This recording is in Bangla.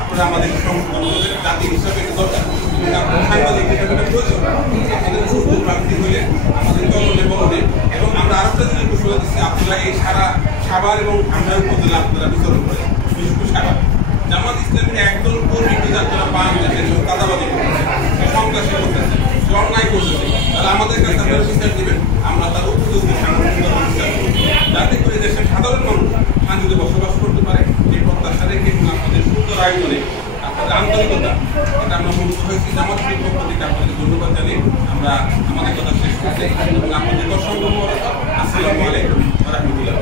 আপনারা আমাদের জাতি হিসাবে দরকার, সাংবাদিক হিসাবে প্রয়োজন। ঘোষণা দিচ্ছি আপনারা এই সারা সাভার এবং ঢাকার উপজেলা আপনারা বিতরণ করেন, বিশেষ করে সাভার। জামাত ইসলামের একজন কর্মীকে যারা বাংলাদেশের চাঁদাবাজি করতেছে, সন্ত্রাসী করতেছে, অন্যায় করতেছে, তাহলে আমাদের কাছে আপনারা বিচার দেবেন, আমরা তার উপযোগী সাংগঠনিক বিচার করব, যাতে করে দেশের সাধারণ মানুষ শান্তিতে বসবাস করতে পারে। এই প্রত্যাশা রেখে এবং আপনাদের সুন্দর আয়োজনে আপনাদের আন্তরিকতা, এটা আমরা মুক্ত হয়েছি। জামাত ইসলামের পক্ষ থেকে আপনাদের ধন্যবাদ জানিয়ে আমরা আমাদের কথা শেষ করছি এবং আপনাদের অসংখ্য মহরত। আসসালামু আলাইকুম ওয়া রাহমাতুল্লাহ।